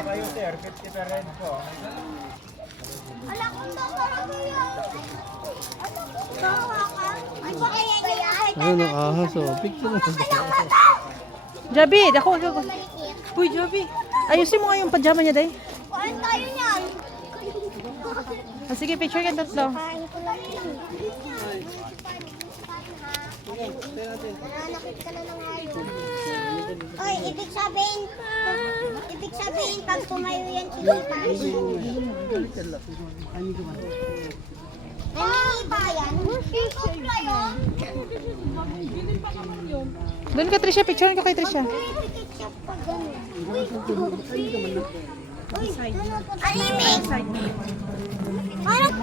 Kayo sir, 50 per head po. Ala kung parang yan. Ay, ba kaya yan? Ano, ahas oh. Picture na. Jabi, dako. Uy, Jabi. Ayusin mo nga yung pajama niya, day. Kuhaan tayo niyan. Ah, sige, picture ka tatlo. Kain ko lang yun. Nananakit ka na ng hayop. Oy, ibig sabihin, pag tumayo yan, sinipas. Naninipa yan? Kupla yun? Doon ka, Trisha. Picture ko kay Trisha. Ketchup pa ganun. Uy, anime! Parang...